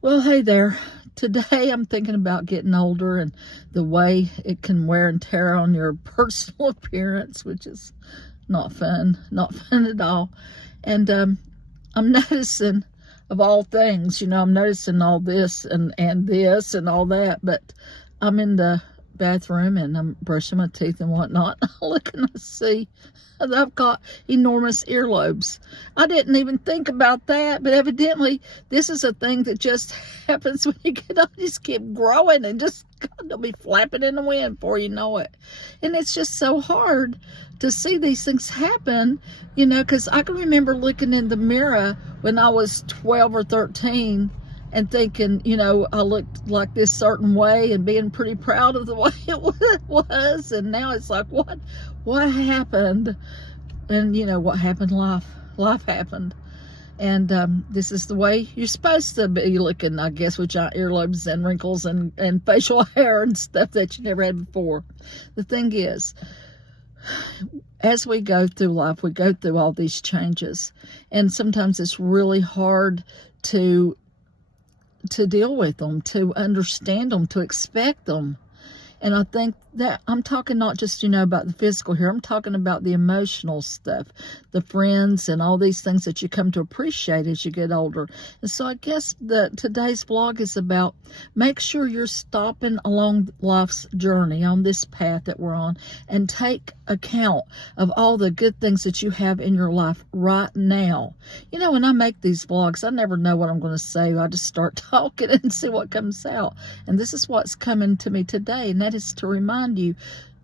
Well, hey there. Today I'm thinking about getting older and the way it can wear and tear on your personal appearance, which is not fun, not fun at all. And I'm noticing, of all things, I'm noticing all this and this and all that, but I'm in the bathroom and I'm brushing my teeth and whatnot. I look and I see that I've got enormous earlobes. I didn't even think about that, but evidently this is a thing that just happens when you get old. Just keep growing and just God, they'll be flapping in the wind before you know it. And it's just so hard to see these things happen, because I can remember looking in the mirror when I was 12 or 13 and thinking, I looked like this certain way and being pretty proud of the way it was. And now it's like, what happened? And what happened? Life happened. And this is the way you're supposed to be looking, I guess, with giant earlobes and wrinkles and facial hair and stuff that you never had before. The thing is, as we go through life, we go through all these changes. And sometimes it's really hard to deal with them, to understand them, to expect them. And I think that I'm talking not just, about the physical here. I'm talking about the emotional stuff, the friends and all these things that you come to appreciate as you get older. And so I guess today's vlog is about make sure you're stopping along life's journey on this path that we're on and take account of all the good things that you have in your life right now. When I make these vlogs, I never know what I'm going to say. I just start talking and see what comes out. And this is what's coming to me today. And that is to remind you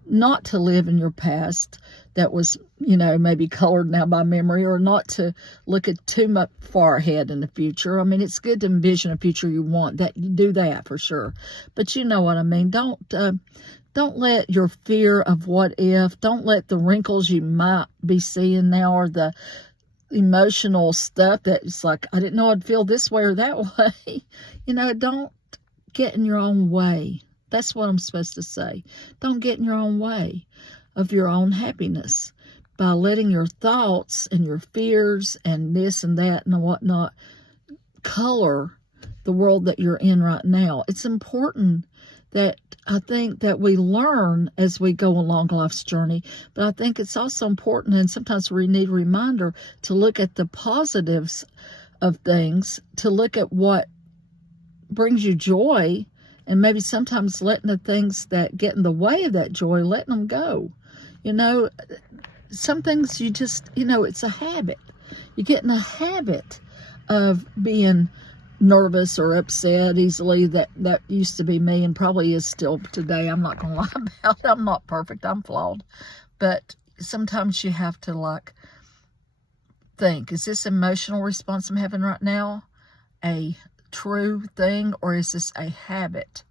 not to live in your past that was, maybe colored now by memory, or not to look at too much far ahead in the future. I mean, it's good to envision a future you want. That you do that for sure. But you know what I mean. Don't let your fear of what if, don't let the wrinkles you might be seeing now or the emotional stuff that's like, I didn't know I'd feel this way or that way. Don't get in your own way. That's what I'm supposed to say. Don't get in your own way of your own happiness by letting your thoughts and your fears and this and that and whatnot color the world that you're in right now. It's important that I think that we learn as we go along life's journey, but I think it's also important, and sometimes we need a reminder to look at the positives of things, to look at what brings you joy, and maybe sometimes letting the things that get in the way of that joy, letting them go. Some things you just, it's a habit. You get in a habit of being nervous or upset easily. That used to be me and probably is still today. I'm not gonna lie about it. I'm not perfect. I'm flawed. But sometimes you have to think, is this emotional response I'm having right now a true thing, or is this a habit?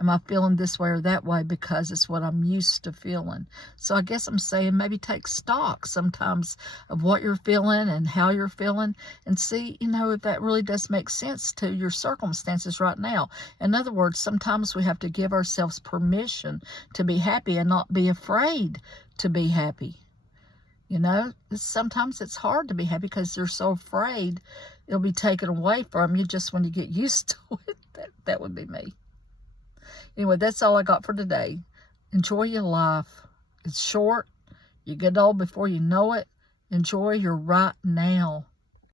Am I feeling this way or that way because it's what I'm used to feeling? So I guess I'm saying maybe take stock sometimes of what you're feeling and how you're feeling and see, if that really does make sense to your circumstances right now. In other words, sometimes we have to give ourselves permission to be happy and not be afraid to be happy. Sometimes it's hard to be happy because you're so afraid it'll be taken away from you just when you get used to it. That would be me. Anyway, that's all I got for today. Enjoy your life. It's short. You get old before you know it. Enjoy your right now.